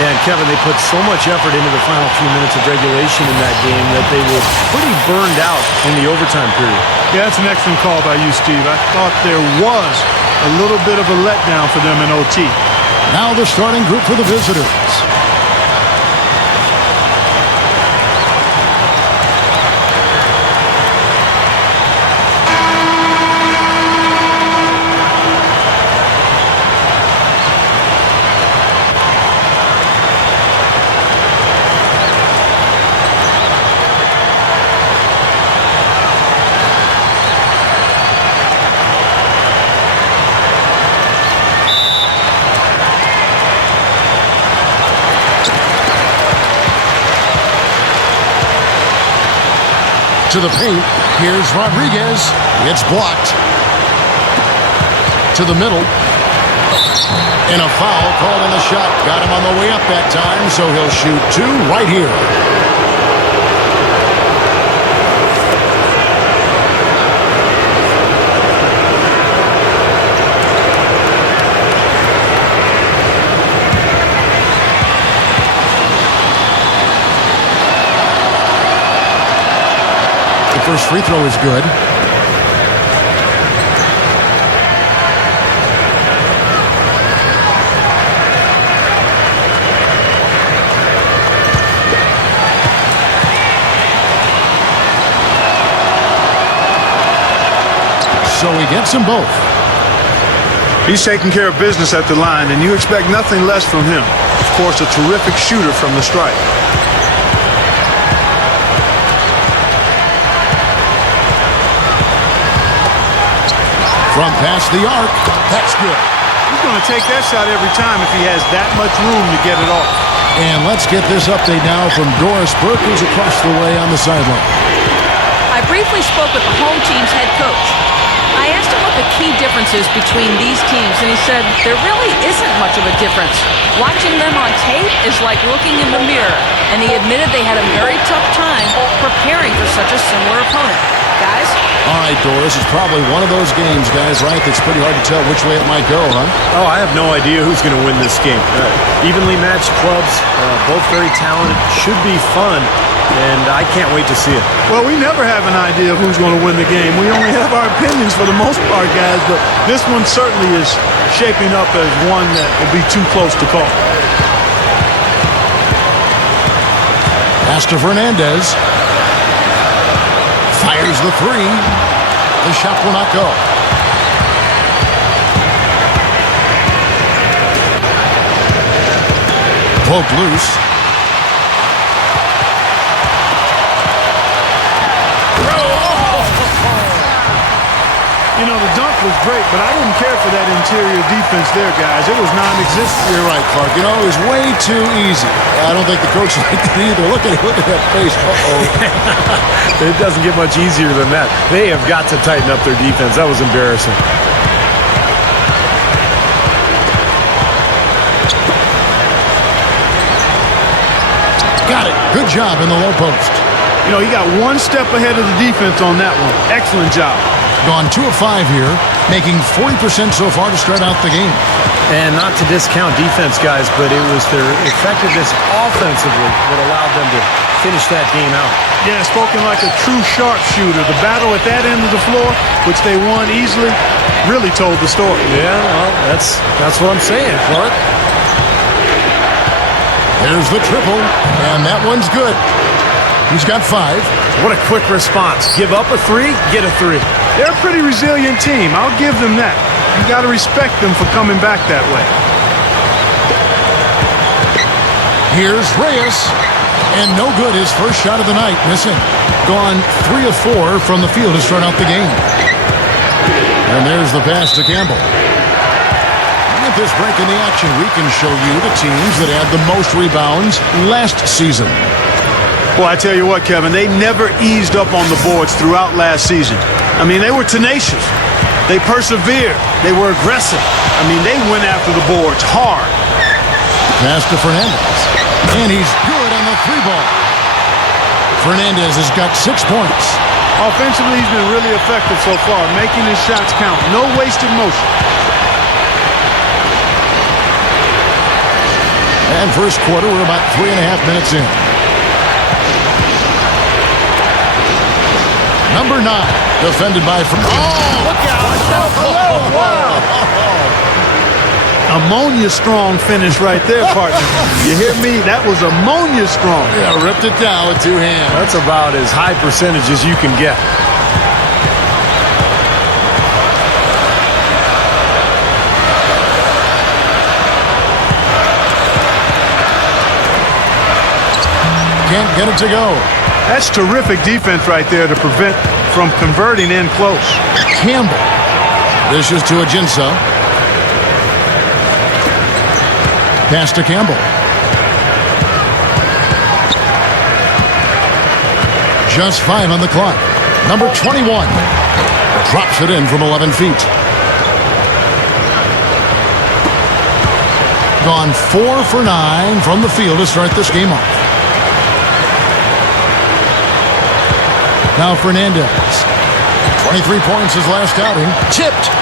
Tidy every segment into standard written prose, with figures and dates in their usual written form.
And, Kevin, they put so much effort into the final few minutes of regulation in that game that they were pretty burned out in the overtime period. Yeah, that's an excellent call by you, Steve. I thought there was a little bit of a letdown for them in OT. Now the starting group for the visitors. To the paint. Here's Rodríguez. It's blocked. To the middle. And a foul called on the shot. Got him on the way up that time, so he'll shoot two right here. First free throw is good. So he gets them both. He's taking care of business at the line, and you expect nothing less from him. Of course, a terrific shooter from the stripe. From past the arc. That's good. He's going to take that shot every time if he has that much room to get it off. And let's get this update now from Doris Burke, who's across the way on the sideline. I briefly spoke with the home team's head coach. I asked him what the key difference is between these teams, and he said there really isn't much of a difference. Watching them on tape is like looking in the mirror, and he admitted they had a very tough time preparing for such a similar opponent. Guys? All right, Doris, it's probably one of those games, guys, right? That's pretty hard to tell which way it might go, huh? Oh, I have no idea who's going to win this game. Evenly matched clubs, both very talented. Should be fun, and I can't wait to see it. Well, we never have an idea of who's going to win the game. We only have our opinions for the most part, guys, but this one certainly is shaping up as one that will be too close to call. Pass to Fernandez. Fires the three. The shot will not go. Poked loose. You know, the dunk was great, but I didn't care for that interior defense there, guys. It was non-existent. You're right, Clark. You know, it was way too easy. I don't think the coach liked it either. Look at that face. Uh-oh. It doesn't get much easier than that. They have got to tighten up their defense. That was embarrassing. Got it. Good job in the low post. You know, he got one step ahead of the defense on that one. Excellent job. Gone 2 of 5 here, making 40% so far to start out the game. And not to discount defense, guys, but it was their effectiveness offensively that allowed them to finish that game out. Yeah, spoken like a true sharpshooter. The battle at that end of the floor, which they won easily, really told the story. Yeah, well, that's what I'm saying, Clark. There's the triple, and that one's good. He's got 5. What a quick response. Give up a 3, get a 3. They're a pretty resilient team. I'll give them that. You got to respect them for coming back that way. Here's Reyes. And no good, his first shot of the night, missing. Gone 3 of 4 from the field to start out the game. And there's the pass to Campbell. At this break in the action, we can show you the teams that had the most rebounds last season. Well, I tell you what, Kevin, they never eased up on the boards throughout last season. I mean, they were tenacious. They persevered. They were aggressive. I mean, they went after the boards hard. Pass to Fernandez. And he's good on the 3-ball. Fernandez has got 6 points. Offensively, he's been really effective so far, making his shots count. No wasted motion. And first quarter, we're about 3.5 minutes in. Number 9, defended by... Oh, look out! Oh, wow! Ammonia strong finish right there, partner. You hear me? That was ammonia strong. Yeah, ripped it down with 2 hands. That's about as high percentage as you can get. Can't get it to go. That's terrific defense right there to prevent from converting in close. Campbell. Dishes to Ajinça. Pass to Campbell. Just 5 on the clock. Number 21. Drops it in from 11 feet. Gone 4 for 9 from the field to start this game off. Now Fernandez. 23 points his last outing. Tipped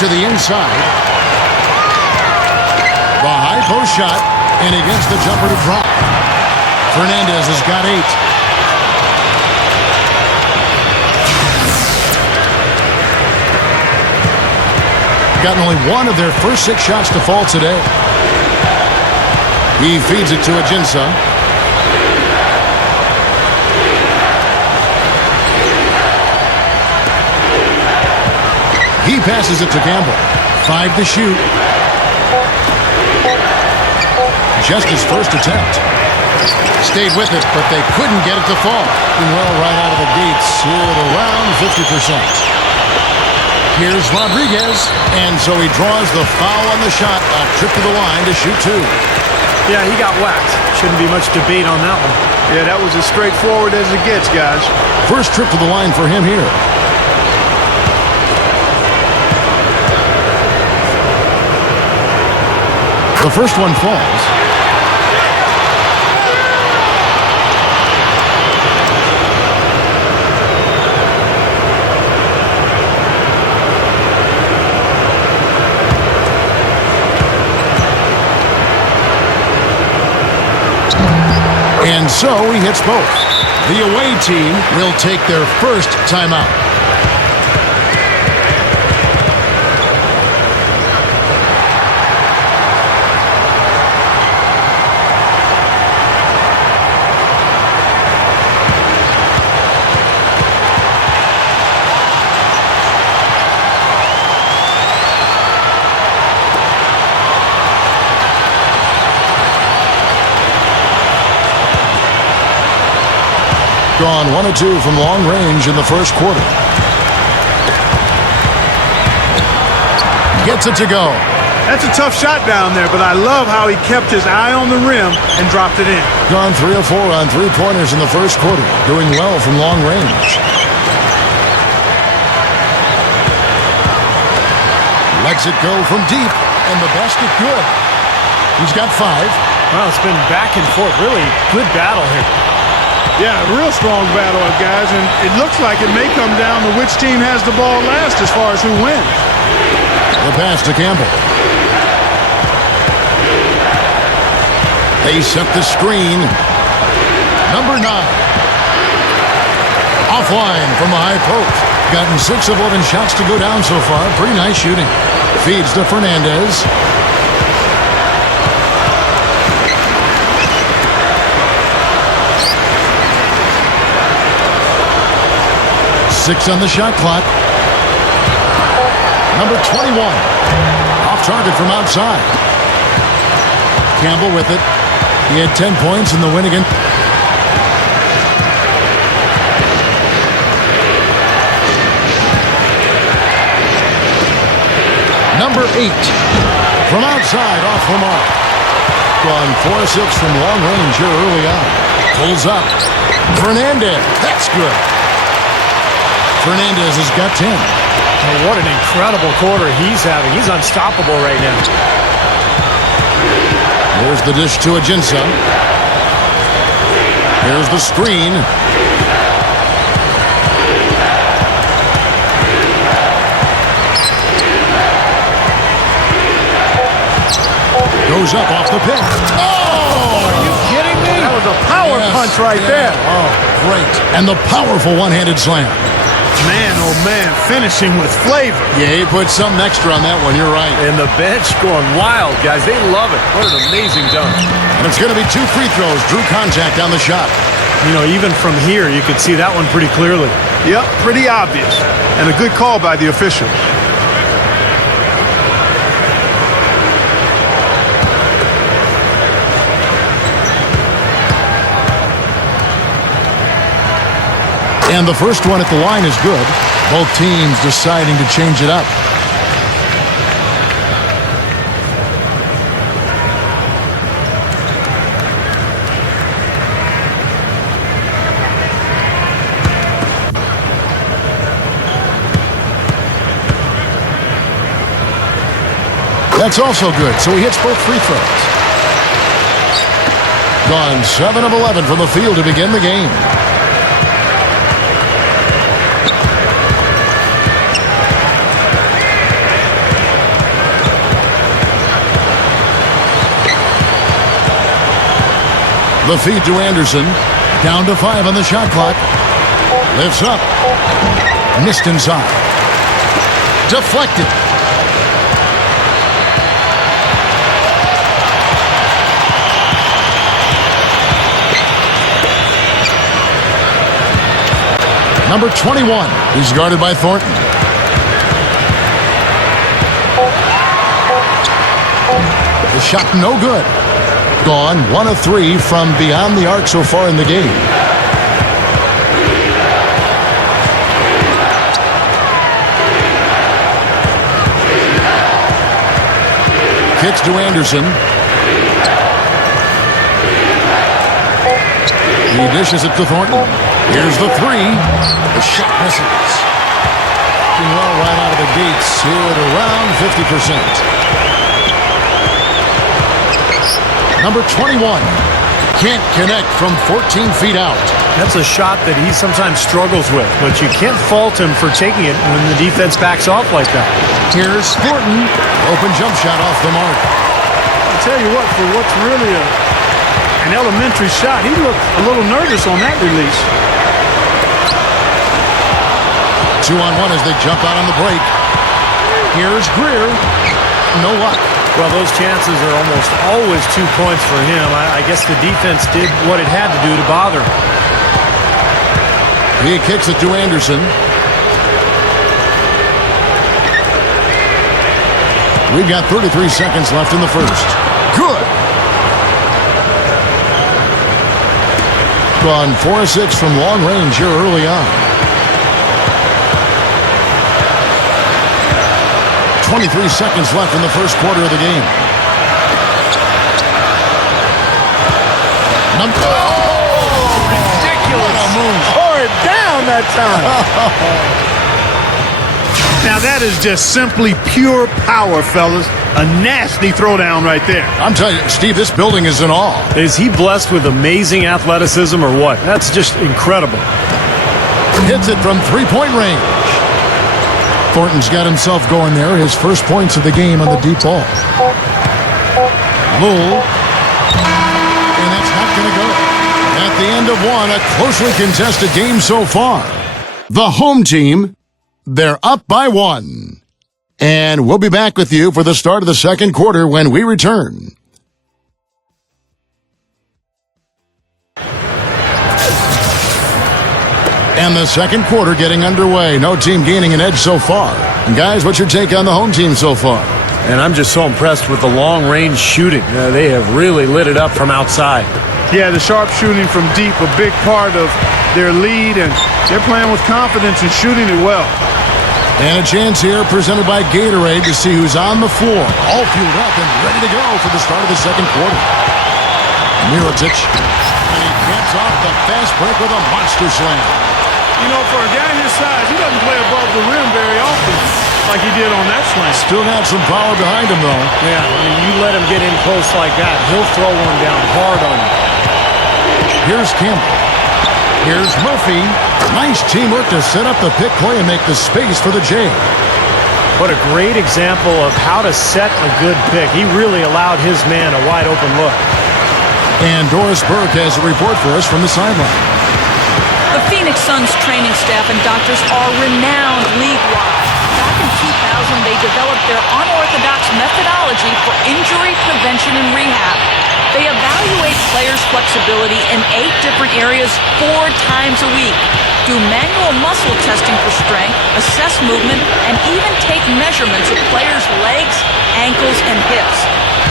to the inside. The high post shot, and he gets the jumper to drop. Fernandez has got 8. Gotten only 1 of their first 6 shots to fall today. He feeds it to Ajinça. He passes it to Campbell. 5 to shoot. Just his first attempt. Stayed with it, but they couldn't get it to fall. And well, right out of the gates, here at around 50%. Here's Rodríguez, and so he draws the foul on the shot. A trip to the line to shoot 2. Yeah, he got whacked. Shouldn't be much debate on that one. Yeah, that was as straightforward as it gets, guys. First trip to the line for him here. The first one falls. And so he hits both. The away team will take their first timeout. Gone 1 of 2 from long range in the first quarter. Gets it to go. That's a tough shot down there, but I love how he kept his eye on the rim and dropped it in. Gone 3 of 4 on 3-pointers in the first quarter. Doing well from long range. Lets it go from deep, and the basket good. He's got 5. Well, it's been back and forth. Really good battle here. Yeah, real strong battle, guys, and it looks like it may come down to which team has the ball last as far as who wins. The pass to Campbell. They set the screen. Number 9. Offline from the high post. Gotten 6 of 11 shots to go down so far. Pretty nice shooting. Feeds to Fernandez. Six on the shot clock. Number 21. Off target from outside. Campbell with it. He had 10 points in the win again. Number 8. From outside, off the mark. Gone 4 of 6 from long range here early on. Pulls up. Fernandez. That's good. Fernandez has got 10. Oh, what an incredible quarter he's having. He's unstoppable right now. Here's the dish to Ajinça. Here's the screen. Goes up off the pick. Oh! punch right there. Oh, great. And the powerful one-handed slam. Man, oh man, finishing with flavor. Yeah, he put something extra on that one. You're right. And the bench going wild, guys. They love it. What an amazing dunk. And it's going to be 2 free throws. Drew contact on the shot. You know, even from here, you could see that one pretty clearly. Yep, pretty obvious. And a good call by the official. And the first one at the line is good. Both teams deciding to change it up. That's also good, so he hits both free throws. Gone 7 of 11 from the field to begin the game. The feed to Anderson. Down to 5 on the shot clock. Lifts up. Missed inside. Deflected. Number 21. He's guarded by Thornton. The shot no good. Gone 1 of 3 from beyond the arc so far in the game. Kicks to Anderson. He dishes it to Thornton. Here's the 3. The shot misses. Well, right out of the gates here at around 50%. Number 21 can't connect from 14 feet out. That's a shot that he sometimes struggles with, but you can't fault him for taking it when the defense backs off like that. Here's Thornton. Open jump shot off the mark. I'll tell you what, for what's really an elementary shot, he looked a little nervous on that release. 2-on-1 as they jump out on the break. Here's Greer. No luck. Well, those chances are almost always 2 points for him. I guess the defense did what it had to do to bother him. He kicks it to Anderson. We've got 33 seconds left in the first. Good. Gone 4 of 6 from long range here early on. 23 seconds left in the first quarter of the game. Ridiculous. Tore it down that time. Now that is just simply pure power, fellas. A nasty throwdown right there. I'm telling you, Steve, this building is in awe. Is he blessed with amazing athleticism or what? That's just incredible. Hits it from three-point range. Thornton's got himself going there. His first points of the game on the deep ball. Bull. And that's not going to go. At the end of one, a closely contested game so far. The home team, they're up by 1. And we'll be back with you for the start of the second quarter when we return. And the second quarter getting underway. No team gaining an edge so far. And guys, what's your take on the home team so far? And I'm just so impressed with the long-range shooting. They have really lit it up from outside. Yeah, the sharp shooting from deep, a big part of their lead, and they're playing with confidence and shooting it well. And a chance here presented by Gatorade to see who's on the floor. All fueled up and ready to go for the start of the second quarter. Mirotic. And he camps off the fast break with a monster slam. You know, for a guy his size, he doesn't play above the rim very often like he did on that slam. Still got some power behind him, though. Yeah, I mean, you let him get in close like that, he'll throw one down hard on you. Here's Campbell. Here's Murphy. Nice teamwork to set up the pick play and make the space for the J. What a great example of how to set a good pick. He really allowed his man a wide open look. And Doris Burke has a report for us from the sideline. The Phoenix Suns training staff and doctors are renowned league-wide. Back in 2000, they developed their unorthodox methodology for injury prevention and rehab. They evaluate players' flexibility in 8 different areas 4 times a week, do manual muscle testing for strength, assess movement, and even take measurements of players' legs, ankles, and hips.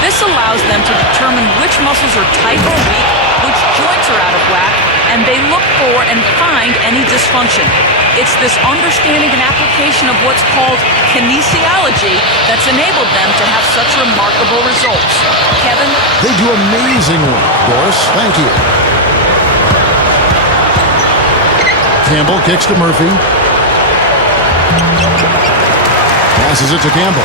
This allows them to determine which muscles are tight or weak, which joints are out of whack, and they look for and find any dysfunction. It's this understanding and application of what's called kinesiology that's enabled them to have such remarkable results. Kevin? They do amazing work, Doris. Thank you. Campbell kicks to Murphy. Passes it to Campbell.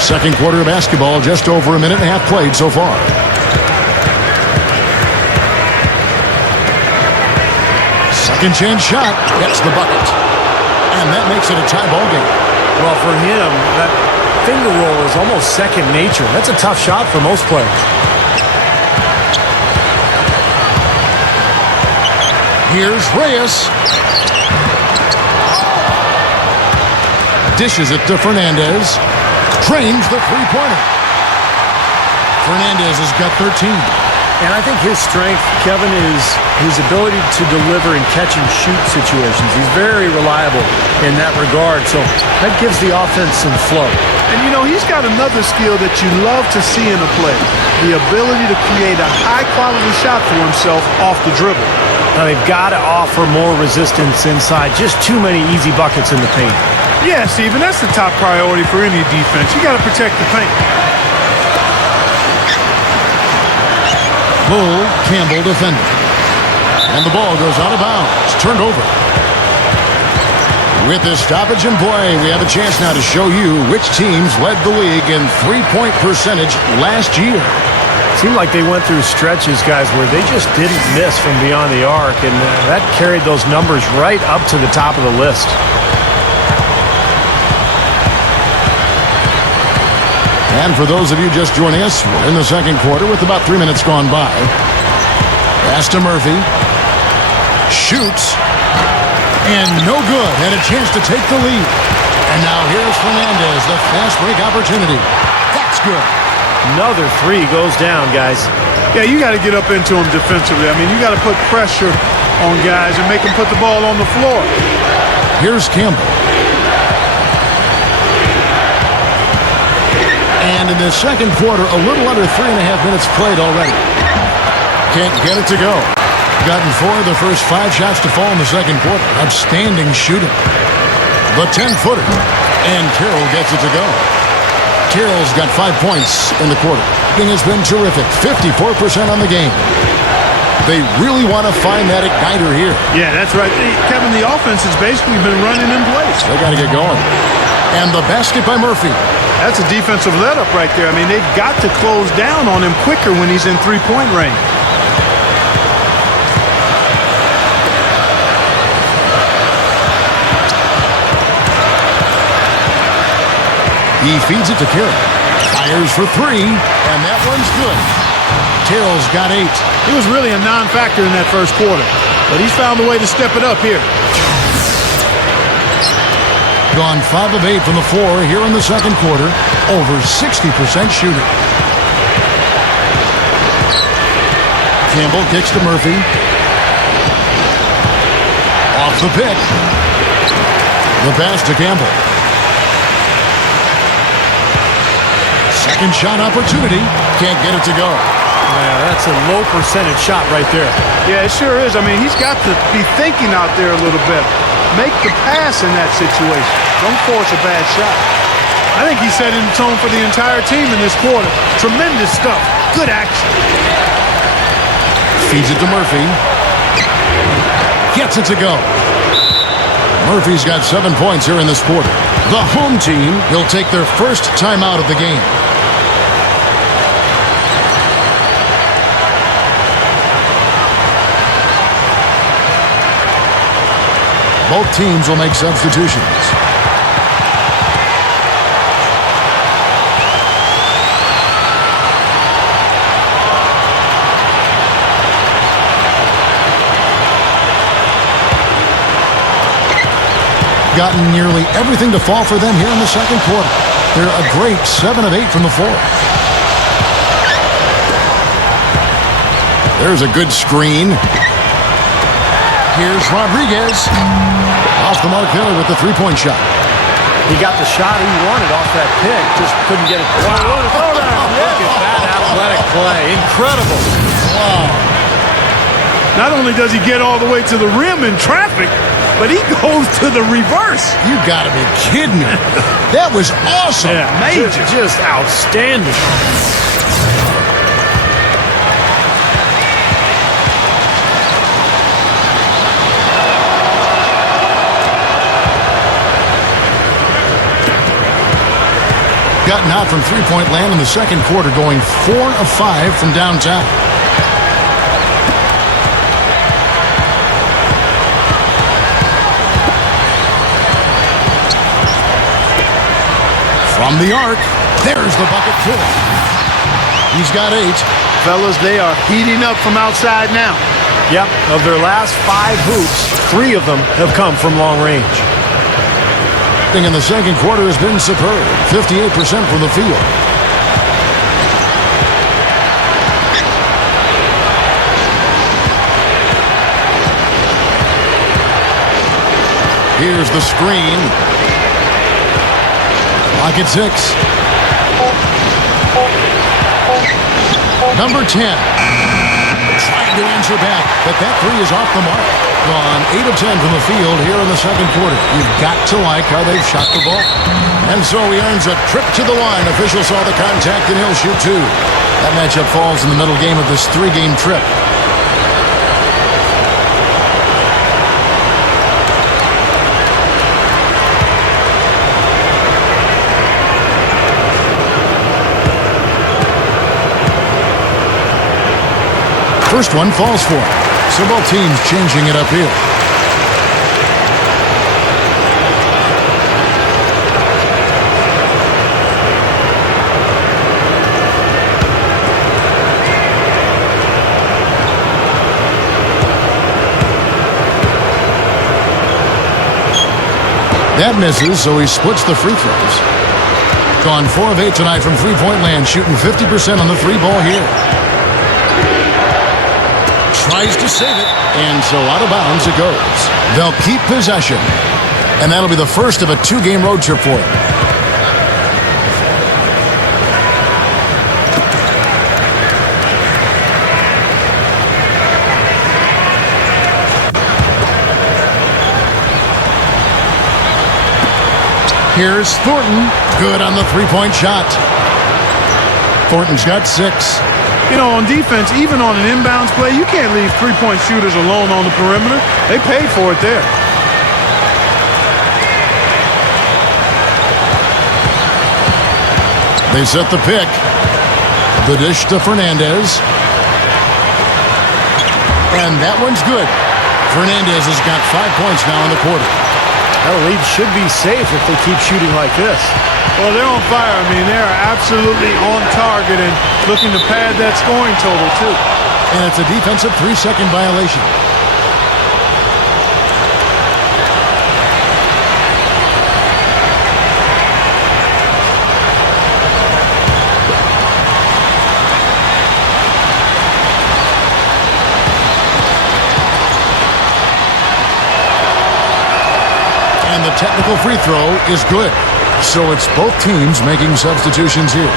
Second quarter of basketball, just over a minute and a half played so far. Second chance shot gets the bucket. And that makes it a tie ball game. Well, for him, that finger roll is almost second nature. That's a tough shot for most players. Here's Reyes. Dishes it to Fernandez. Trains the three-pointer. Fernandez has got 13. And I think his strength, Kevin, is his ability to deliver in catch-and-shoot situations. He's very reliable in that regard, so that gives the offense some flow. And, you know, he's got another skill that you love to see in a play, the ability to create a high-quality shot for himself off the dribble. Now, they've got to offer more resistance inside. Just too many easy buckets in the paint. Yeah, Steven, that's the top priority for any defense. You got to protect the paint. Bull, Campbell defending. And the ball goes out of bounds. Turned over. With this stoppage in play, we have a chance now to show you which teams led the league in three-point percentage last year. Seemed like they went through stretches, guys, where they just didn't miss from beyond the arc, and that carried those numbers right up to the top of the list. And for those of you just joining us, we're in the second quarter with about 3 minutes gone by. Pass to Murphy. Shoots. And no good. Had a chance to take the lead. And now here's Fernandez, the fast break opportunity. That's good. Another three goes down, guys. Yeah, you got to get up into them defensively. I mean, you got to put pressure on guys and make them put the ball on the floor. Here's Campbell. And in the second quarter, a little under 3.5 minutes played already. Can't get it to go. Gotten 4 of the first 5 shots to fall in the second quarter. Outstanding shooting. The 10-footer. And Carroll gets it to go. Carroll's got 5 points in the quarter. It has been terrific. 54% on the game. They really want to find that igniter here. Yeah, that's right. Hey, Kevin, the offense has basically been running in place. They got to get going. And the basket by Murphy. That's a defensive let-up right there. I mean, they've got to close down on him quicker when he's in three-point range. He feeds it to Carroll. Fires for 3, and that one's good. Carroll's got 8. He was really a non-factor in that first quarter, but he's found a way to step it up here. Gone 5 of 8 from the floor here in the second quarter. Over 60% shooting. Campbell kicks to Murphy. Off the pick. The pass to Campbell. Second shot opportunity. Can't get it to go. Yeah, that's a low percentage shot right there. Yeah, it sure is. I mean, he's got to be thinking out there a little bit. Make the pass in that situation. Don't force a bad shot. I think he's setting the tone for the entire team in this quarter. Tremendous stuff. Good action. Feeds it to Murphy. Gets it to go. Murphy's got 7 points here in this quarter. The home team will take their first timeout of the game. Both teams will make substitutions. gotten nearly everything to fall for them here in the second quarter. They're a great 7 of 8 from the floor. There's a good screen. Here's Rodríguez. Off the mark there with the three-point shot. He got the shot he wanted off that pick, just couldn't get it. Wow. Look at that athletic play. Incredible. Wow. Not only does he get all the way to the rim in traffic, but he goes to the reverse. You gotta be kidding me. That was awesome. Yeah, major. Just outstanding. Gotten out from three-point land in the second quarter, going 4 of 5 from downtown. From the arc, there's the bucket for him. He's got 8. Fellas, they are heating up from outside now. Yep, of their last 5 hoops, 3 of them have come from long range. In the second quarter has been superb. 58% from the field. Here's the screen. Lock at 6. Number 10. Trying to answer back, but that three is off the mark. Gone 8 of 10 from the field here in the second quarter. You've got to like how they've shot the ball. And so he earns a trip to the line. Officials saw the contact and he'll shoot 2. That matchup falls in the middle game of this 3-game trip. First one falls for him. So both teams changing it up here. That misses, so he splits the free throws. Gone 4 of 8 tonight from three-point land, shooting 50% on the 3-ball here. Tries to save it, and so out of bounds it goes. They'll keep possession, and that'll be the first of a 2-game road trip for them. Here's Thornton. Good on the three-point shot. Thornton's got 6. You know, on defense, even on an inbounds play, you can't leave three-point shooters alone on the perimeter. They paid for it there. They set the pick. The dish to Fernandez. And that one's good. Fernandez has got 5 points now in the quarter. That lead should be safe if they keep shooting like this. Well, they're on fire. I mean, they are absolutely on target and looking to pad that scoring total, too. And it's a defensive 3-second violation. And the technical free throw is good. So it's both teams making substitutions here.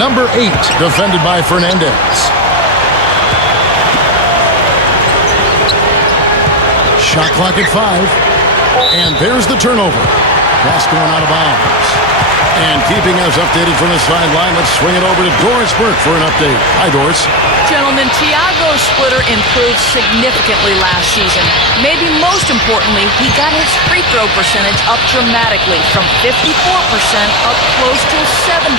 Number 8, defended by Fernandez. Shot clock at 5. And there's the turnover. Pass going out of bounds. And keeping us updated from the sideline, let's swing it over to Doris Burke for an update. Hi, Doris. Gentlemen, Thiago's splitter improved significantly last season. Maybe most importantly, he got his free throw percentage up dramatically from 54% up close to 70%.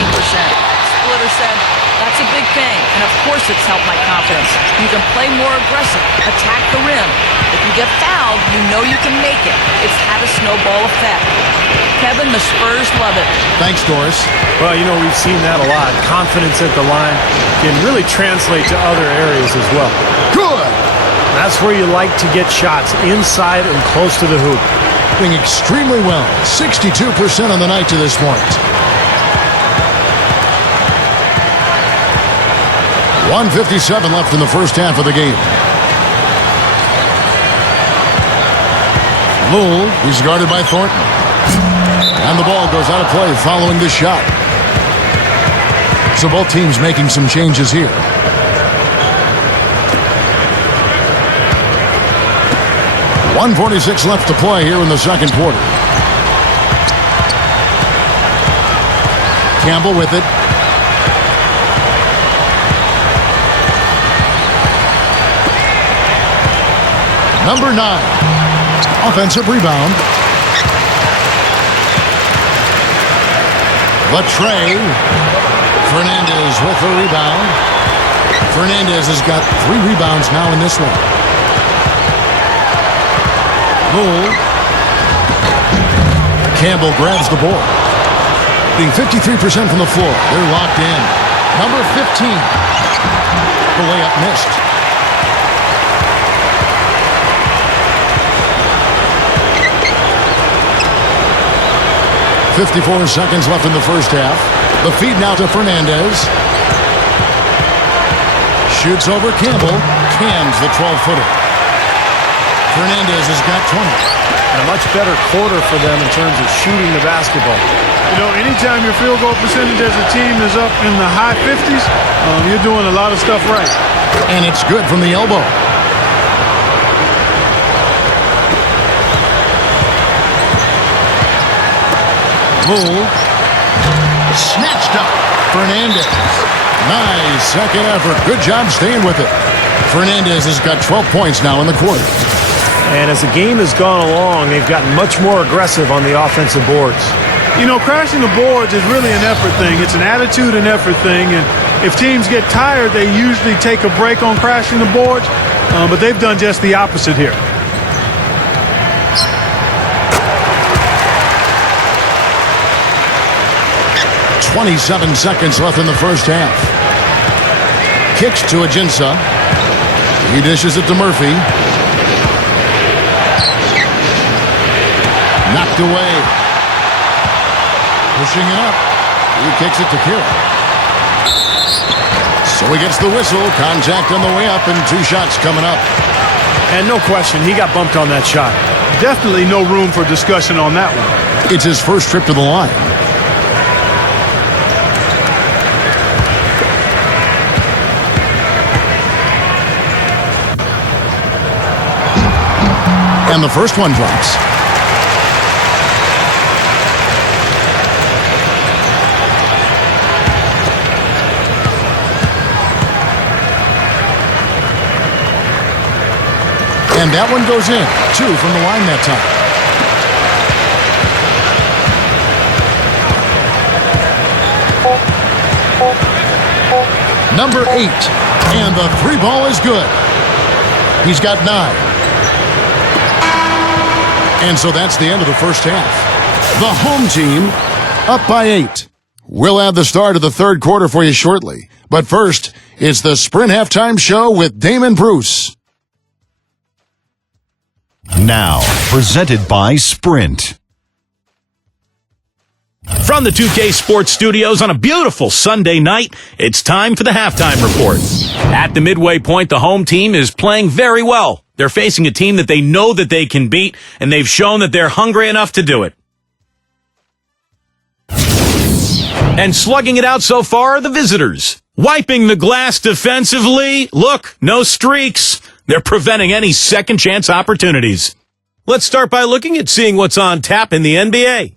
Splitter said, that's a big thing, and of course it's helped my confidence. You can play more aggressive, attack the rim. If you get fouled, you know you can make it. It's had a snowball effect. Kevin, the Spurs love it. Thanks, Doris. Well, you know, we've seen that a lot. Confidence at the line can really translate to other areas as well. Good. That's where you like to get shots, inside and close to the hoop. Doing extremely well. 62% on the night to this point. 1:57 left in the first half of the game. Moule, he's guarded by Thornton. And the ball goes out of play following this shot. So both teams making some changes here. .146 left to play here in the second quarter. Campbell with it. Number 9. Offensive rebound. Latrey. Fernandez with the rebound. Fernandez has got 3 rebounds now in this one. Moule. Campbell grabs the ball. Being 53% from the floor. They're locked in. Number 15. The layup missed. .54 seconds left in the first half. The feed now to Fernandez. Shoots over Campbell. Cams the 12-footer. Fernandez has got 20. And a much better quarter for them in terms of shooting the basketball. You know, anytime your field goal percentage as a team is up in the high 50s, you're doing a lot of stuff right. And it's good from the elbow. Moule. Snatched up. Fernandez. Nice second effort. Good job staying with it. Fernandez has got 12 points now in the quarter. And as the game has gone along, they've gotten much more aggressive on the offensive boards. You know, crashing the boards is really an effort thing. It's an attitude and effort thing. And if teams get tired, they usually take a break on crashing the boards. But they've done just the opposite here. .27 seconds left in the first half. Kicks to Ajinça. He dishes it to Murphy. Knocked away. Pushing it up. He kicks it to Kira. So he gets the whistle. Contact on the way up and 2 shots coming up. And no question, he got bumped on that shot. Definitely no room for discussion on that one. It's his first trip to the line. And the first one drops. And that one goes in. 2 from the line that time. Number 8. And the 3 ball is good. He's got 9. And so that's the end of the first half. The home team up by 8. We'll have the start of the third quarter for you shortly. But first, it's the Sprint Halftime Show with Damon Bruce. Now, presented by Sprint. From the 2K Sports Studios on a beautiful Sunday night, it's time for the halftime report. At the midway point, the home team is playing very well. They're facing a team that they know that they can beat, and they've shown that they're hungry enough to do it. And slugging it out so far are the visitors. Wiping the glass defensively. Look, no streaks. They're preventing any second chance opportunities. Let's start by looking at seeing what's on tap in the NBA.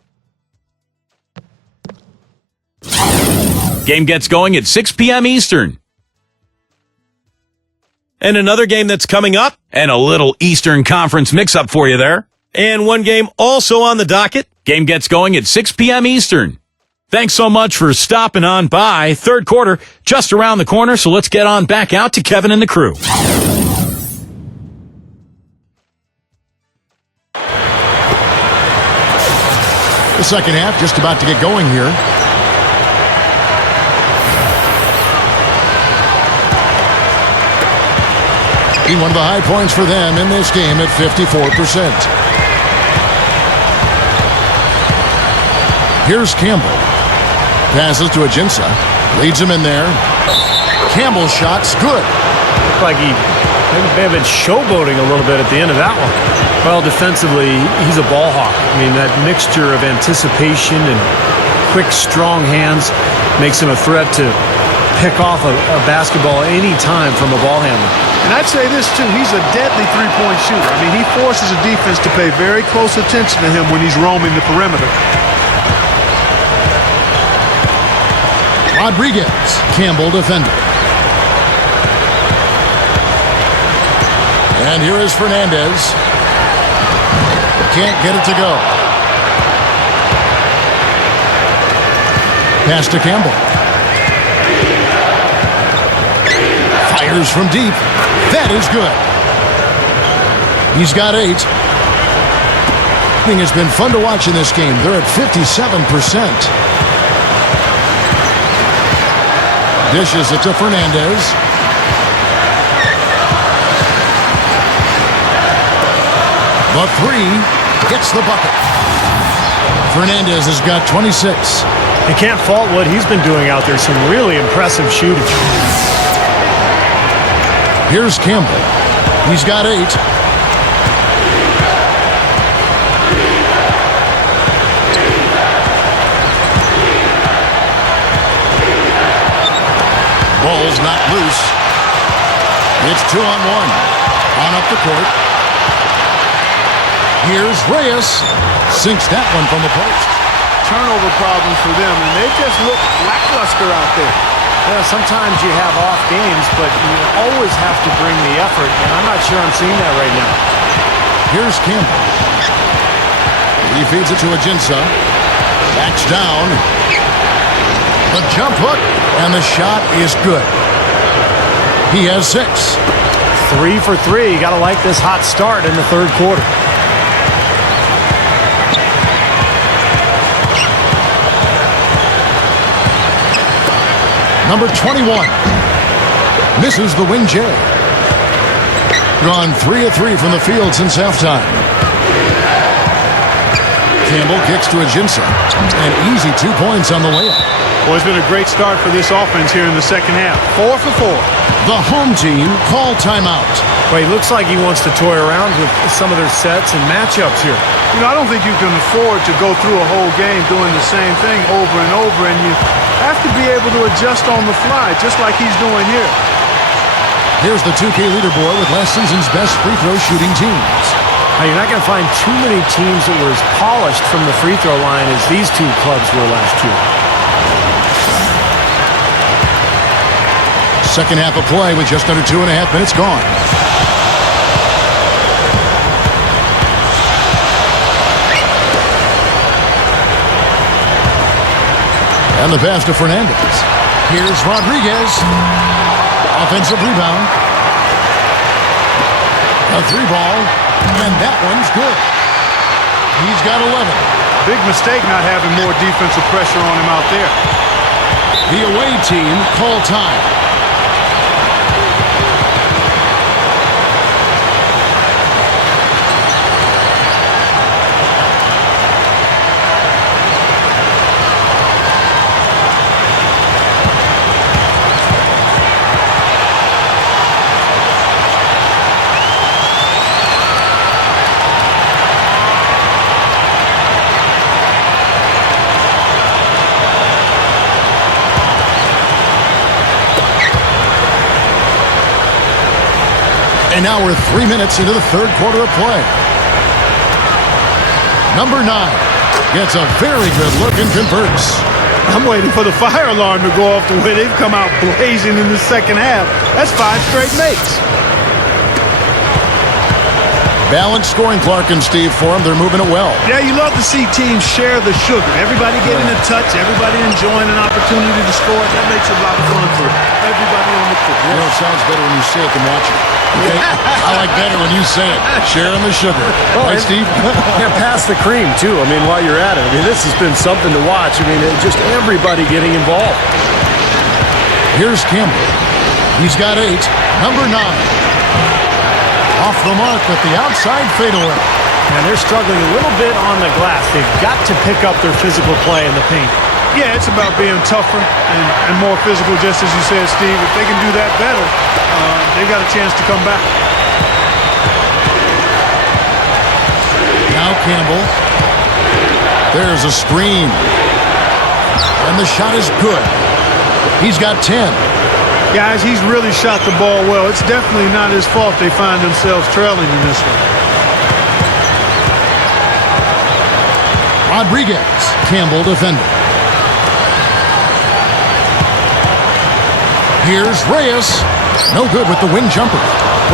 Game gets going at 6 p.m. Eastern. And another game that's coming up, and a little Eastern Conference mix-up for you there. And one game also on the docket. Game gets going at 6 p.m. Eastern. Thanks so much for stopping on by. Third quarter just around the corner, so let's get on back out to Kevin and the crew. The second half just about to get going here. One of the high points for them in this game at 54%. Here's Campbell. Passes to Ajinça. Leads him in there. Campbell's shot's good. Looked like he may have been showboating a little bit at the end of that one. Well, defensively, he's a ball hawk. I mean, that mixture of anticipation and quick, strong hands makes him a threat to pick off a basketball any time from a ball handler. And I'd say this, too. He's a deadly three-point shooter. I mean, he forces a defense to pay very close attention to him when he's roaming the perimeter. Rodríguez, Campbell defender. And here is Fernandez. Can't get it to go. Pass to Campbell. Fires from deep. That is good. He's got 8. It's been fun to watch in this game. They're at 57%. Dishes it to Fernandez. The 3 gets the bucket. Fernandez has got 26. You can't fault what he's been doing out there. Some really impressive shooting. Here's Campbell. He's got 8. Ball's not loose. It's 2-on-1. On up the court. Here's Reyes. Sinks that one from the post. Turnover problems for them, and they just look lackluster out there. Yeah, sometimes you have off games, but you always have to bring the effort, and I'm not sure I'm seeing that right now. Here's Campbell. He feeds it to Ajinça. Backs down. The jump hook, and the shot is good. He has 6. 3 for 3. You got to like this hot start in the third quarter. Number 21. Misses the wing J. Gone 3 of 3 from the field since halftime. Campbell kicks to Ajinça. An easy 2 points on the layup. Well, it's been a great start for this offense here in the second half. 4 for 4. The home team call timeout. Well, he looks like he wants to toy around with some of their sets and matchups here. You know, I don't think you can afford to go through a whole game doing the same thing over and over, and you have to be able to adjust on the fly, just like he's doing here. Here's the 2K leaderboard with last season's best free throw shooting teams. Now, you're not going to find too many teams that were as polished from the free throw line as these two clubs were last year. Second half of play with just under 2.5 minutes gone. And the pass to Fernandez. Here's Rodríguez. Offensive rebound. A 3-ball. And that one's good. He's got 11. Big mistake not having more defensive pressure on him out there. The away team call time. And now we're 3 minutes into the third quarter of play. Number 9 gets a very good look and converts. I'm waiting for the fire alarm to go off the way they've come out blazing in the second half. That's 5 straight makes. Balanced scoring, Clark and Steve, for them. They're moving it well. Yeah, you love to see teams share the sugar. Everybody getting a touch, everybody enjoying an opportunity to score. That makes it a lot of fun for everybody on the court. You know, it sounds better when you say it than watching it. Okay? I like better when you say it. Sharing the sugar. Right, Steve? Yeah, pass the cream, too. I mean, while you're at it. I mean, this has been something to watch. I mean, just everybody getting involved. Here's Campbell. He's got 8. Number 9. Off the mark with the outside fadeaway. And they're struggling a little bit on the glass. They've got to pick up their physical play in the paint. Yeah, it's about being tougher and more physical, just as you said, Steve. If they can do that better, they got a chance to come back. Now Campbell. There's a screen. And the shot is good. He's got 10. Guys, he's really shot the ball well. It's definitely not his fault they find themselves trailing in this one. Rodríguez. Campbell defending. Here's Reyes. No good with the wing jumper.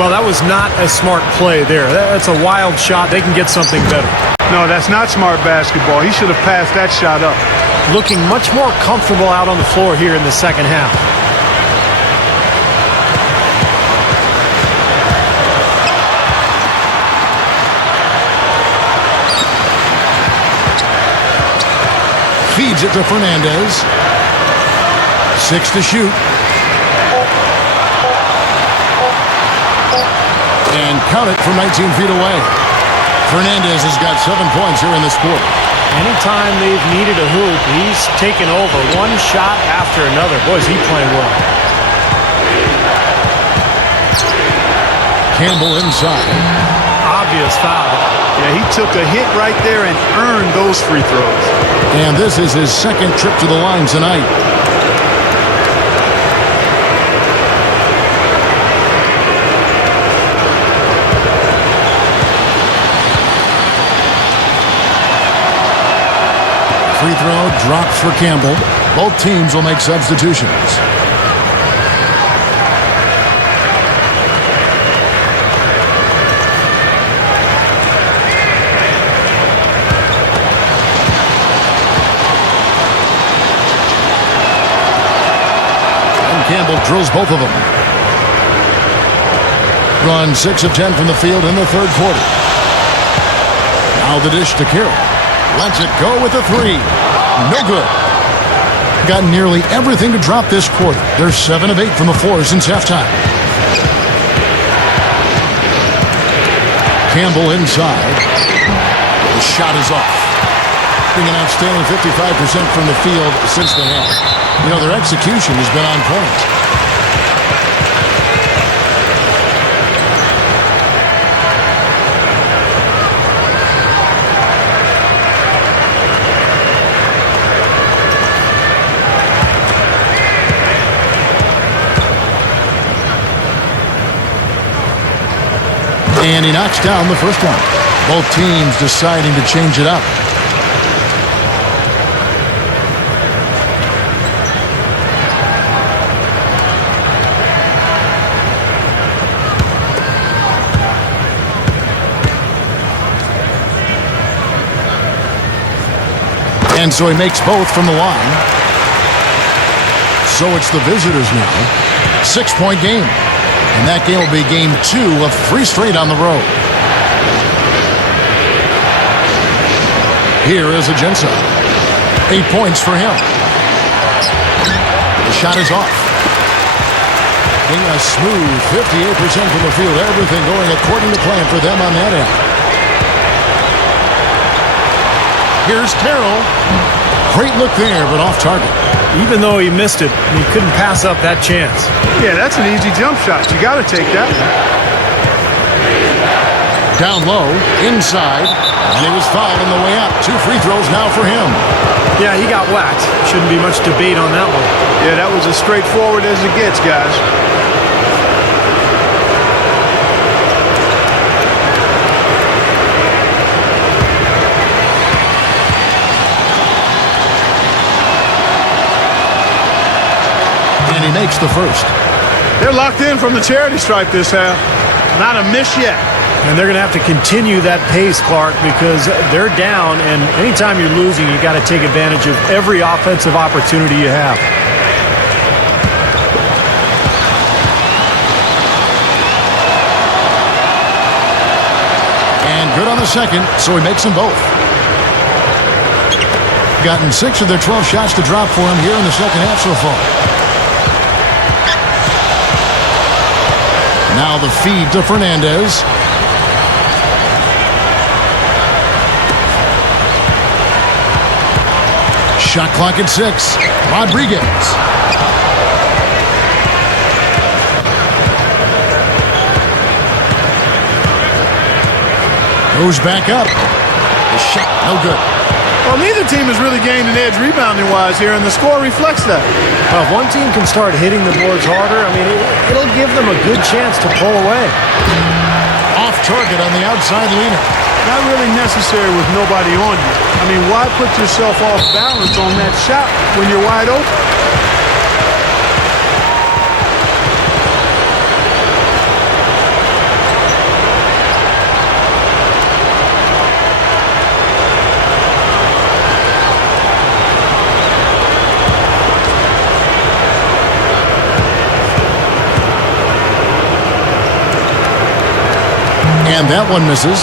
Well, that was not a smart play there. That's a wild shot. They can get something better. No, that's not smart basketball. He should have passed that shot up. Looking much more comfortable out on the floor here in the second half. Feeds it to Fernandez. 6 to shoot. And count it from 19 feet away. Fernandez has got 7 points here in this quarter. Anytime they've needed a hoop, he's taken over one shot after another. Boy, is he playing well. Campbell inside. Obvious foul. Yeah, he took a hit right there and earned those free throws. And this is his second trip to the line tonight. Free throw drops for Campbell. Both teams will make substitutions. Campbell drills both of them. Run 6 of 10 from the field in the third quarter. Now the dish to Carroll. Lets it go with a 3. No good. Got nearly everything to drop this quarter. They're 7 of 8 from the floor since halftime. Campbell inside. The shot is off. Being an outstanding 55% from the field since the half. You know, their execution has been on point. And he knocks down the first one. Both teams deciding to change it up. And so he makes both from the line. So it's the visitors now. 6-point game. And that game will be game 2 of 3 straight on the road. Here is Agenza. 8 points for him. The shot is off. Being a smooth 58% from the field. Everything going according to plan for them on that end. Here's Carroll. Great look there, but off target. Even though he missed it, he couldn't pass up that chance. Yeah, that's an easy jump shot. You got to take that one. Down low, inside, and he was fouled on the way out. 2 free throws now for him. Yeah, he got whacked. Shouldn't be much debate on that one. Yeah, that was as straightforward as it gets, guys. And he makes the first. They're locked in from the charity stripe this half. Not a miss yet. And they're going to have to continue that pace, Clark, because they're down, and anytime you're losing, you got to take advantage of every offensive opportunity you have. And good on the second, so he makes them both. Gotten 6 of their 12 shots to drop for him here in the second half so far. Now the feed to Fernandez. Shot clock at 6. Rodríguez. Goes back up. The shot, no good. Well, neither team has really gained an edge rebounding-wise here, and the score reflects that. Well, if one team can start hitting the boards harder, I mean, it'll give them a good chance to pull away. Off target on the outside leaner. Not really necessary with nobody on you. I mean, why put yourself off balance on that shot when you're wide open? And that one misses.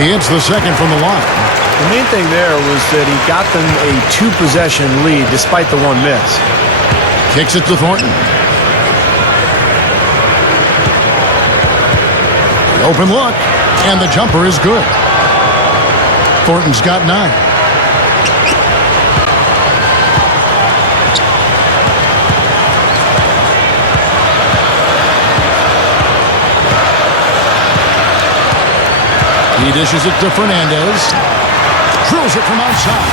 He hits the second from the line. The main thing there was that he got them a 2-possession lead despite the one miss. Kicks it to Thornton. The open look, and the jumper is good. Thornton's got 9. He dishes it to Fernandez. Drills it from outside.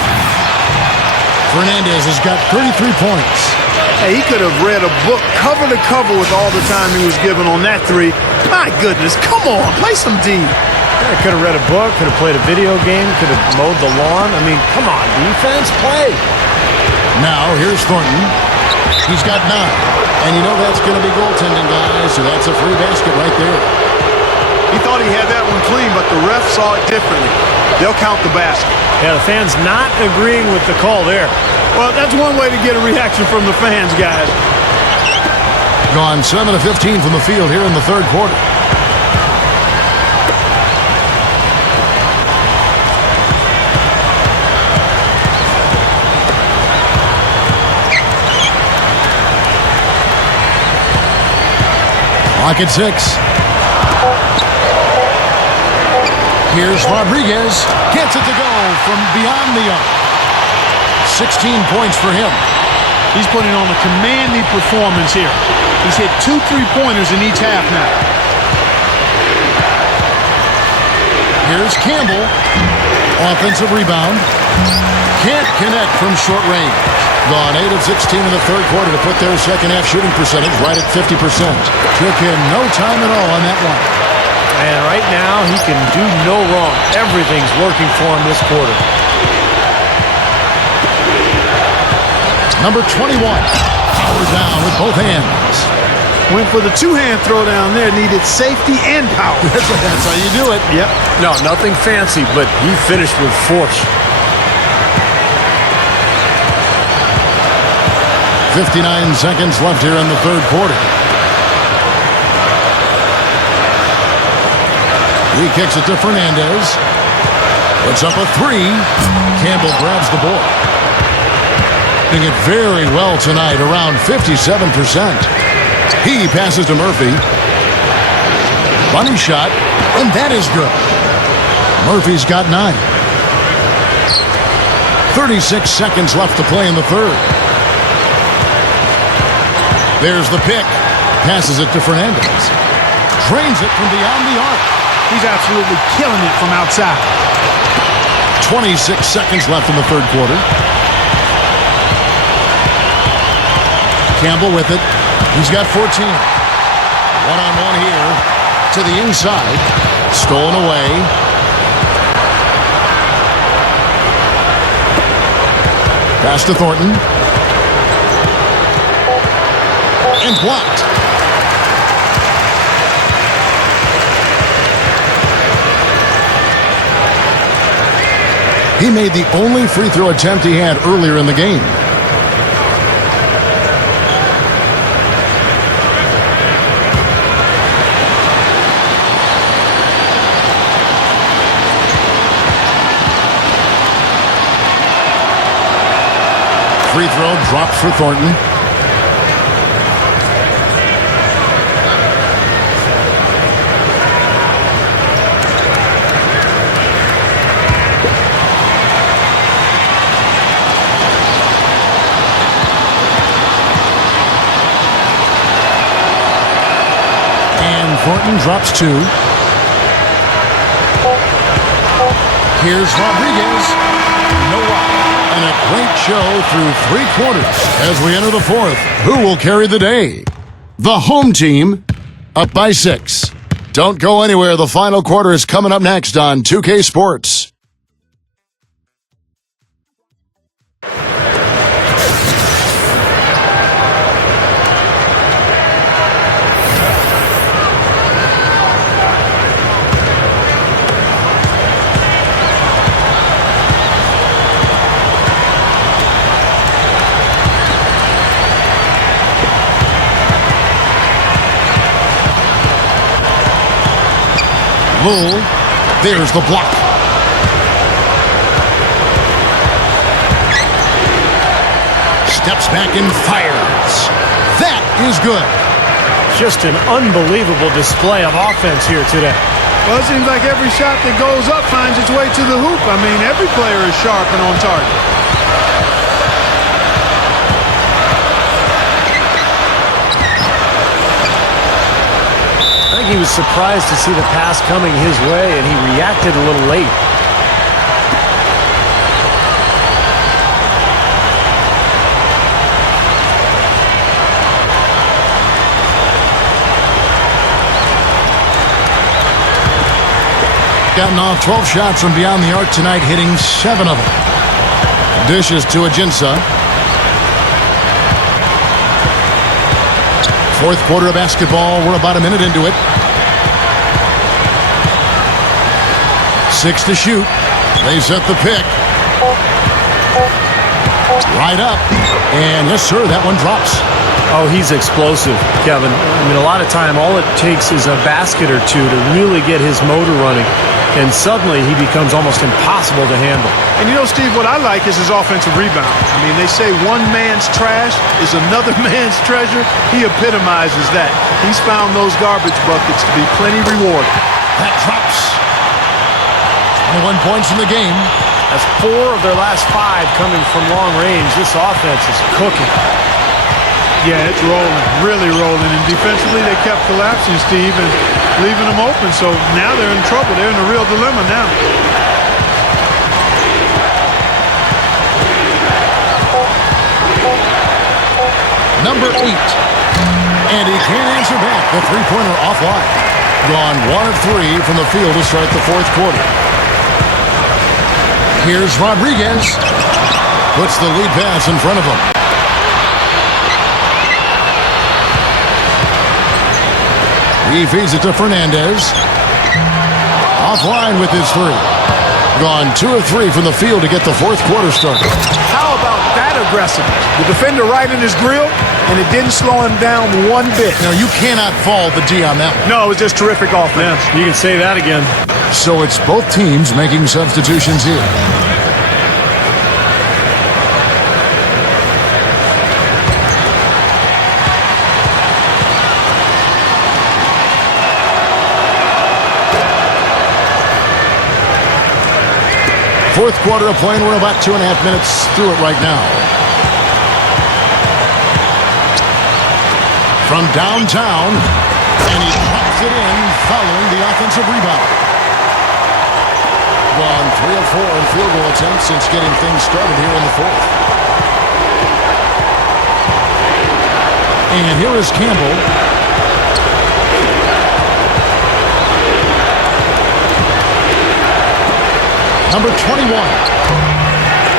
Fernandez has got 33 points. Hey, he could have read a book cover to cover with all the time he was given on that 3. My goodness, come on, play some D. Yeah, could have read a book, could have played a video game, could have mowed the lawn. I mean, come on, defense, play. Now, here's Thornton. He's got 9. And you know that's going to be goaltending, guys, so that's a free basket right there. He thought he had that one clean, but the ref saw it differently. They'll count the basket. Yeah, the fans not agreeing with the call there. Well, that's one way to get a reaction from the fans, guys. Gone 7 of 15 from the field here in the third quarter. Clock at 6. Here's Rodríguez. Gets it to go from beyond the arc. 16 points for him. He's putting on a commanding performance here. He's hit 2 3-pointers in each half now. Here's Campbell. Offensive rebound. Can't connect from short range. Gone 8 of 16 in the third quarter to put their second half shooting percentage right at 50%. Took him no time at all on that one. And right now, he can do no wrong. Everything's working for him this quarter. Number 21. Power down with both hands. Went for the 2-hand throw down there. Needed safety and power. That's how you do it. Yep. No, nothing fancy, but he finished with force. 59 seconds left here in the third quarter. He kicks it to Fernandez. Puts up a 3. Campbell grabs the ball. Doing it very well tonight, around 57%. He passes to Murphy. Bunny shot, and that is good. Murphy's got 9. 36 seconds left to play in the third. There's the pick. Passes it to Fernandez. Drains it from beyond the arc. He's absolutely killing it from outside. 26 seconds left in the third quarter. Campbell with it. He's got 14. One-on-one here to the inside. Stolen away. Pass to Thornton. And blocked. He made the only free throw attempt he had earlier in the game. Free throw drops for Thornton. Thornton drops 2. Here's Rodríguez. No out. And a great show through 3 quarters as we enter the 4th. Who will carry the day? The home team up by 6. Don't go anywhere. The final quarter is coming up next on 2K Sports. Bull. There's the block. Steps back and fires. That is good. Just an unbelievable display of offense here today. Well, it seems like every shot that goes up finds its way to the hoop. I mean, every player is sharp and on target. He was surprised to see the pass coming his way, and he reacted a little late. Gotten off 12 shots from beyond the arc tonight, hitting 7 of them. Dishes to Ajinça. 4th quarter of basketball. We're about a minute into it. 6 to shoot. They set the pick. Right up. And yes, sir, that one drops. Oh, he's explosive, Kevin. I mean, a lot of time, all it takes is a basket or two to really get his motor running. And suddenly, he becomes almost impossible to handle. And you know, Steve, what I like is his offensive rebound. I mean, they say one man's trash is another man's treasure. He epitomizes that. He's found those garbage buckets to be plenty rewarding. That drops. 21 points in the game. That's 4 of their last 5 coming from long range. This offense is cooking. Yeah, it's rolling, really rolling. And defensively, they kept collapsing, Steve, and leaving them open. So now they're in trouble. They're in a real dilemma now. Number 8. And he can't answer back. The three-pointer offline. Gone 1 of 3 from the field to start the 4th quarter. Here's Rodríguez. Puts the lead pass in front of him. He feeds it to Fernandez. Offline with his 3. Gone 2 of 3 from the field to get the 4th quarter started. How about that aggressiveness? The defender right in his grill, and it didn't slow him down one bit. Now, you cannot fault the D on that one. No, it was just terrific offense. Yeah, you can say that again. So it's both teams making substitutions here. Fourth quarter of play, and we're about 2.5 minutes through it right now. From downtown, and he drops it in following the offensive rebound. Gone 3 of 4 in field goal attempts since getting things started here in the 4th. And here is Campbell. Number 21.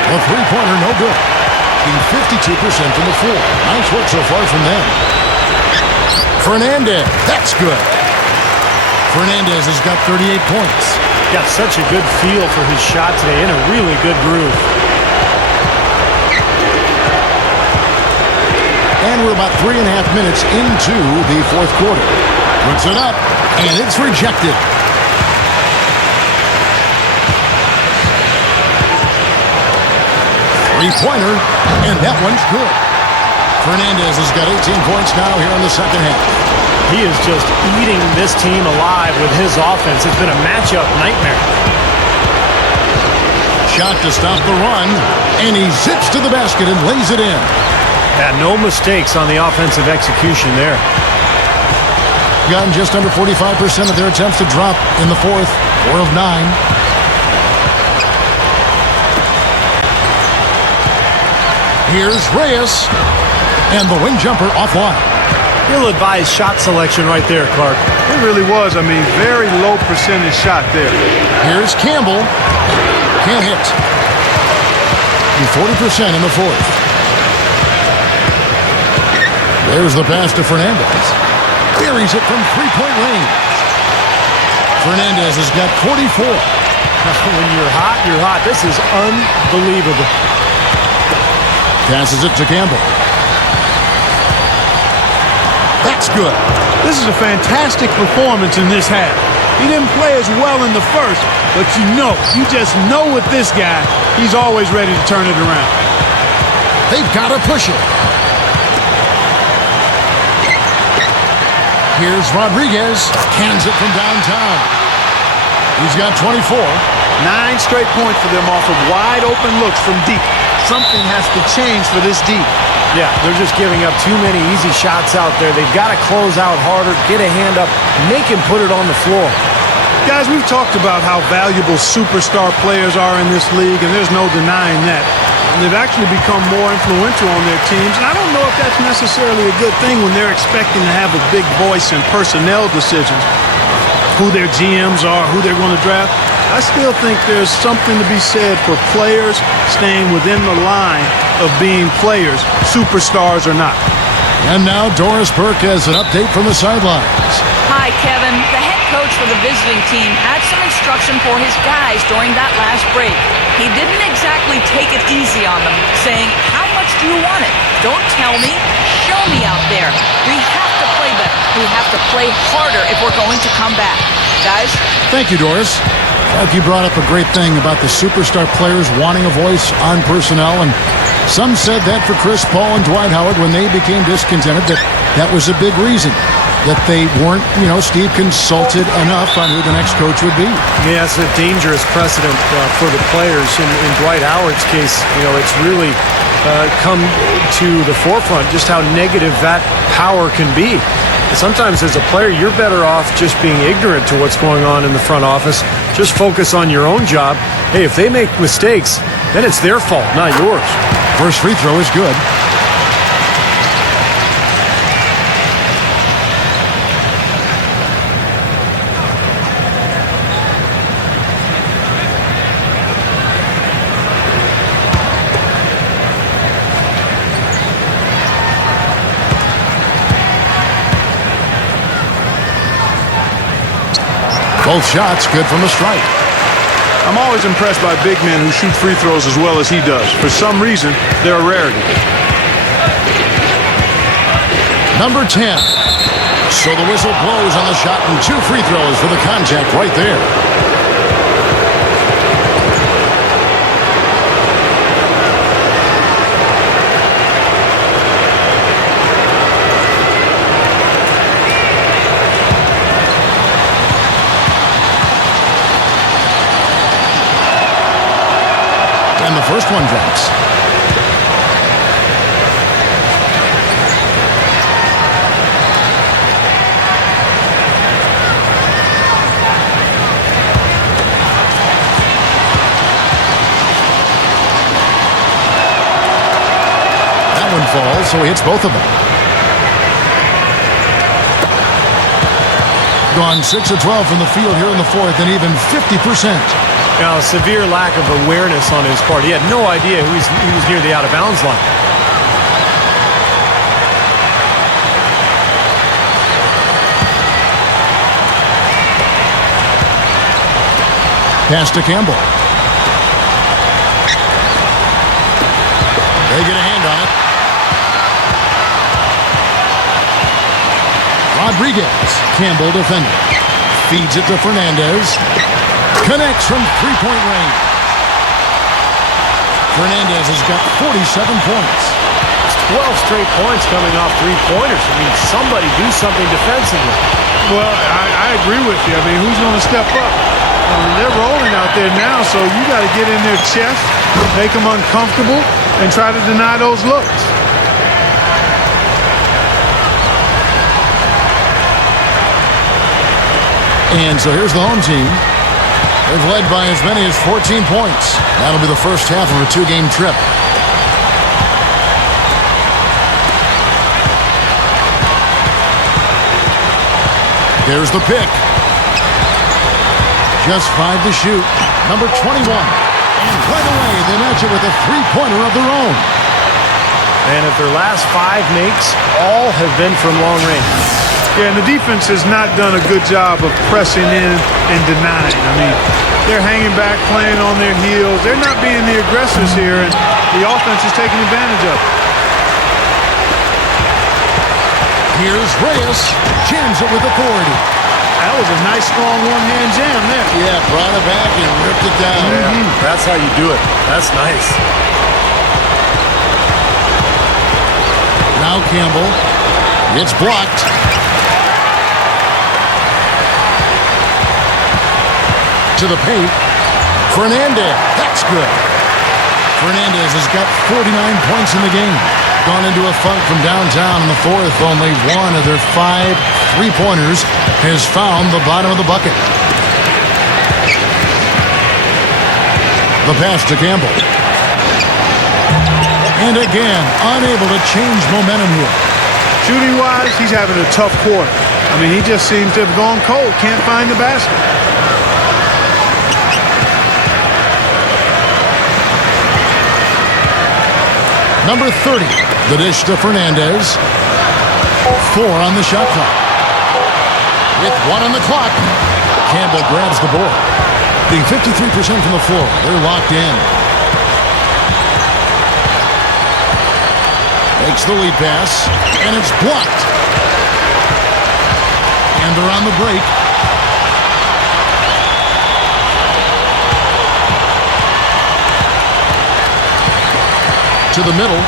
A three-pointer, no good. Being 52% from the floor. Nice work so far from them. Fernandez, that's good. Fernandez has got 38 points. Got such a good feel for his shot today, in a really good groove. And we're about 3.5 minutes into the fourth quarter. Puts it up, and it's rejected. Three-pointer, and that one's good. Fernandez has got 18 points now here in the second half. He is just eating this team alive with his offense. It's been a matchup nightmare. Shot to stop the run, and he zips to the basket and lays it in. Yeah, no mistakes on the offensive execution there. Gotten just under 45% of their attempts to drop in the fourth. 4 of 9. Here's Reyes, and the wing jumper offline. Ill-advised shot selection right there, Clark. It really was. I mean, very low percentage shot there. Here's Campbell. Can't hit. And 40% in the fourth. There's the pass to Fernandez. Buries it from three-point range. Fernandez has got 44. When you're hot, you're hot. This is unbelievable. Passes it to Campbell. That's good. This is a fantastic performance in this half. He didn't play as well in the first, but you just know with this guy, he's always ready to turn it around. They've got to push it. Here's Rodríguez. Cans it from downtown. He's got 24. 9 straight points for them off of wide open looks from deep. Something has to change for this deep. Yeah, they're just giving up too many easy shots out there. They've got to close out harder, get a hand up, make him put it on the floor. Guys, we've talked about how valuable superstar players are in this league, and there's no denying that. And they've actually become more influential on their teams, and I don't know if that's necessarily a good thing when they're expecting to have a big voice in personnel decisions, who their GMs are, who they're going to draft. I still think there's something to be said for players staying within the line of being players, superstars or not. And now Doris Burke has an update from the sidelines. Hi, Kevin. The head coach for the visiting team had some instruction for his guys during that last break. He didn't exactly take it easy on them, saying, how much do you want it? Don't tell me. Show me out there. We have to play better. We have to play harder if we're going to come back. Guys? Thank you, Doris. You brought up a great thing about the superstar players wanting a voice on personnel, and some said that for Chris Paul and Dwight Howard when they became discontented, that was a big reason, that they weren't, Steve consulted enough on who the next coach would be. Yeah, it's a dangerous precedent for the players. In Dwight Howard's case, it's really come to the forefront just how negative that power can be. Sometimes as a player, you're better off just being ignorant to what's going on in the front office. Just focus on your own job. Hey, if they make mistakes, then it's their fault, not yours. First free throw is good. Both shots good from the stripe. I'm always impressed by big men who shoot free throws as well as he does. For some reason, they're a rarity. Number 10. So the whistle blows on the shot and 2 free throws for the contact right there. And the first one drops. That one falls, so he hits both of them. Gone 6 of 12 from the field here in the fourth, and even 50%. Now, a severe lack of awareness on his part. He had no idea he was near the out-of-bounds line. Pass to Campbell. They get a hand on it. Rodríguez. Campbell defending. Feeds it to Fernandez. Connects from three-point range. Fernandez has got 47 points. 12 straight points coming off three-pointers. I mean, somebody do something defensively. Well, I agree with you. I mean, who's going to step up? I mean, they're rolling out there now, so you got to get in their chest, make them uncomfortable, and try to deny those looks. And so here's the home team. They've led by as many as 14 points. That'll be the first half of a two-game trip. There's the pick. Just 5 to shoot. Number 21. And right away, they match it with a three-pointer of their own. And if their last 5 makes, all have been from long range. Yeah, and the defense has not done a good job of pressing in and denying. I mean, they're hanging back, playing on their heels. They're not being the aggressors here, and the offense is taking advantage of it. Here's Reyes. Jams it with authority. That was a nice, strong one-hand jam there. Yeah, brought it back and ripped it down. That's how you do it. That's nice. Now Campbell. It's blocked. To the paint. Fernandez. That's good. Fernandez has got 49 points in the game. Gone into a funk from downtown in the fourth. Only one of their 5 three-pointers has found the bottom of the bucket. The pass to Campbell. And again, unable to change momentum here. Shooting-wise, he's having a tough quarter. I mean, he just seems to have gone cold. Can't find the basket. Number 30, the dish to Fernandez. 4 on the shot clock. With 1 on the clock, Campbell grabs the board. Being 53% from the floor, they're locked in. Makes the lead pass, and it's blocked. And they're on the break. To the middle.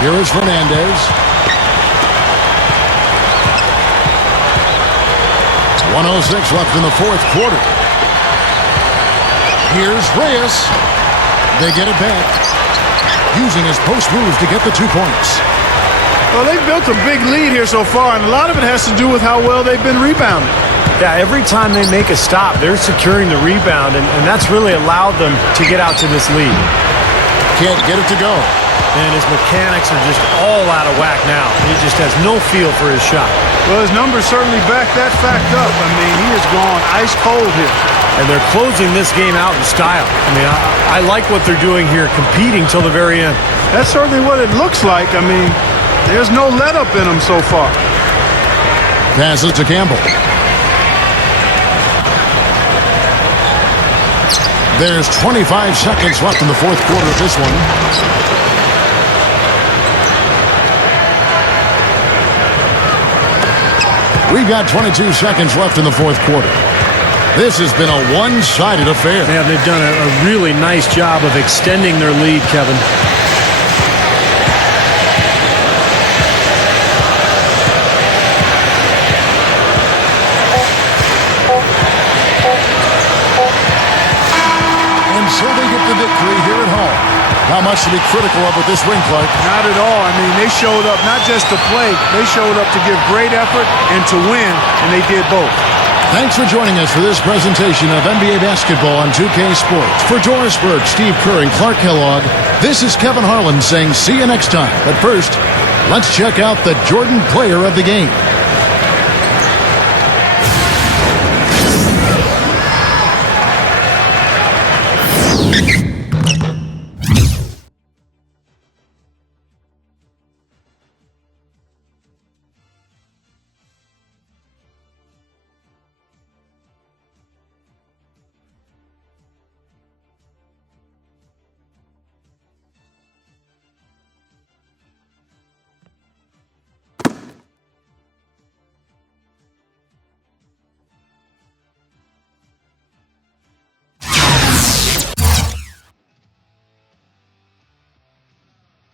Here is Fernandez. 1:06 left in the fourth quarter. Here's Reyes. They get it back. Using his post moves to get the 2 points. Well, they've built a big lead here so far, and a lot of it has to do with how well they've been rebounding. Yeah, every time they make a stop, they're securing the rebound, and that's really allowed them to get out to this lead. Can't get it to go. And his mechanics are just all out of whack now. He just has no feel for his shot. Well, his numbers certainly back that fact up. I mean, he has gone ice cold here. And they're closing this game out in style. I mean, I like what they're doing here, competing till the very end. That's certainly what it looks like. I mean, there's no let-up in them so far. Passes to Campbell. There's 25 seconds left in the fourth quarter of this one. We've got 22 seconds left in the fourth quarter. This has been a one-sided affair. Yeah, they've done a really nice job of extending their lead, Kevin. So they get the victory here at home. Not much to be critical of with this win, Clark. Not at all. I mean, they showed up not just to play. They showed up to give great effort and to win, and they did both. Thanks for joining us for this presentation of NBA basketball on 2K Sports. For Doris Burke, Steve Kerr, and Clark Kellogg, this is Kevin Harlan saying see you next time. But first, Let's check out the Jordan player of the game.